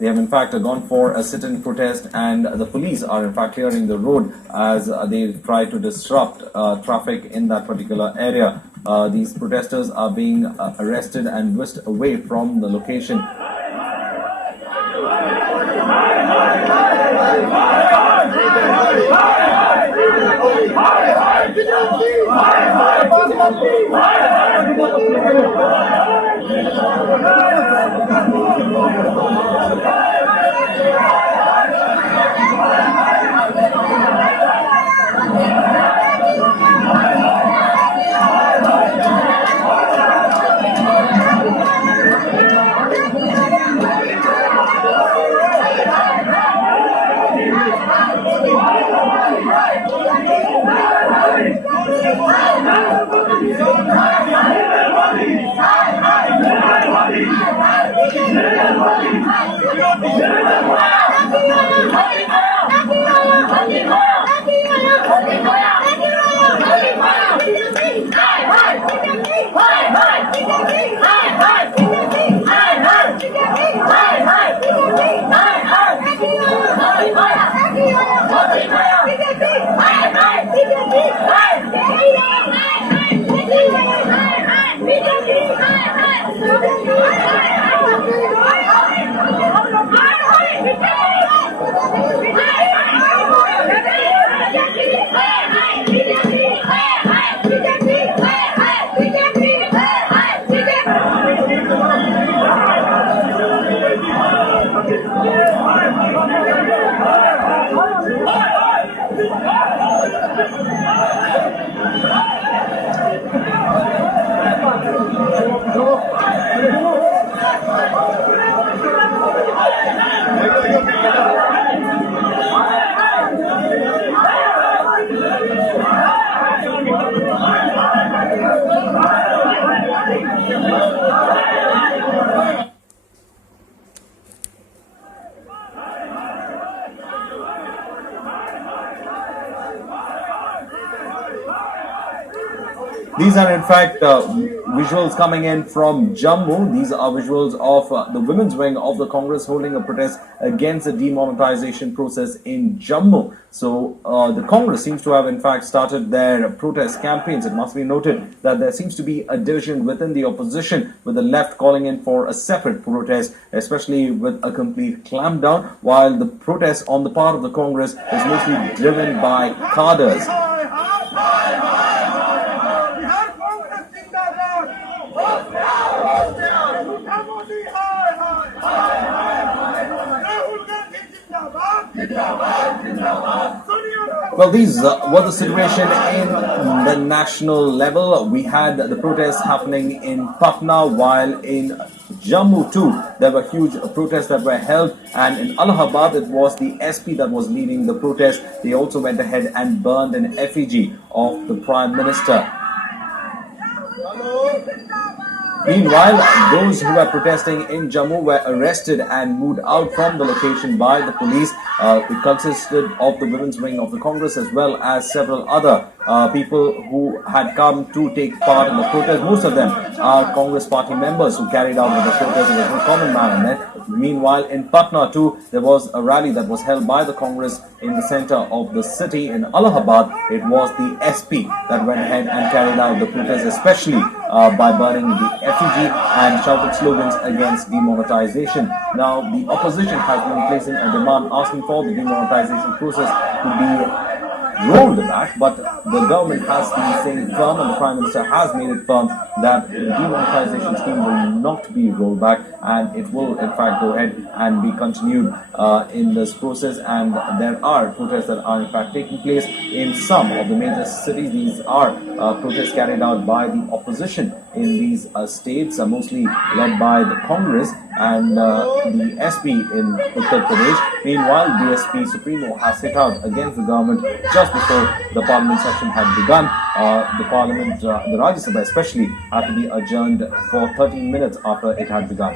They have in fact gone for a sit-in protest, and the police are in fact clearing the road as they try to disrupt traffic in that particular area. These protesters are being arrested and whisked away from the location. These are in fact visuals coming in from Jammu. These are visuals of the women's wing of the Congress holding a protest against the demonetization process in Jammu. So the Congress seems to have in fact started their protest campaigns. It must be noted that there seems to be a division within the opposition, with the left calling in for a separate protest, especially with a complete clampdown, while the protest on the part of the Congress is mostly driven by cadres. Well, these were the situation in the national level. We had the protests happening in Patna, while in Jammu too there were huge protests that were held, and in Allahabad it was the SP that was leading the protest. They also went ahead and burned an effigy of the Prime Minister. Meanwhile, those who were protesting in Jammu were arrested and moved out from the location by the police. It consisted of the women's wing of the Congress as well as several other people who had come to take part in the protest. Most of them are Congress party members who carried out the protest. There was no common man in it. Meanwhile, in Patna too, there was a rally that was held by the Congress in the center of the city. In Allahabad, it was the SP that went ahead and carried out the protest, especially by burning the effigy and shouted slogans against demonetization. Now, the opposition has been placing a demand asking for the demonetization process to be rolled back, but the government has been saying firm, and the Prime Minister has made it firm that the demonetization scheme will not be rolled back, and it will in fact go ahead and be continued in this process. And there are protests that are in fact taking place in some of the major cities. These are protests carried out by the opposition in these states, mostly led by the Congress and the SP in Uttar Pradesh. Meanwhile, the SP Supremo has hit out against the government just before the parliament session had begun. The parliament, the Rajya Sabha especially, had to be adjourned for 13 minutes after it had begun.